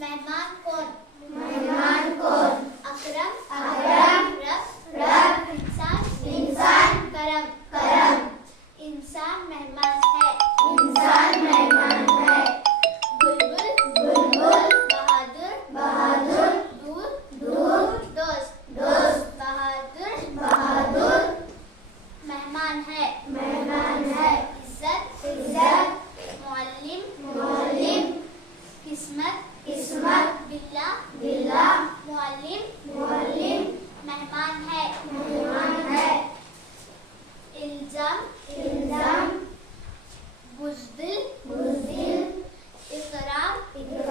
मेहमान कौन? मेहमान कौन? अकरम अकरम, रब इंसान इंसान, करम करम। इंसान मेहमान है। इंसान मेहमान है। बुलबुल बुलबुल, बहादुर बहादुर, दूर दूर, दोस्त दोस्त। बहादुर बहादुर मेहमान है। मेहमान है। इज्जत इज्जत, मुअल्लिम मुअल्लिम, किस्मत किस्मत, बिल्ला बिल्ला, मुअल्लिम मुअल्लिम मेहमान है। मेहमान है। इल्जाम इल्जाम, बुज़दिल बुज़दिल, इकराम इकराम।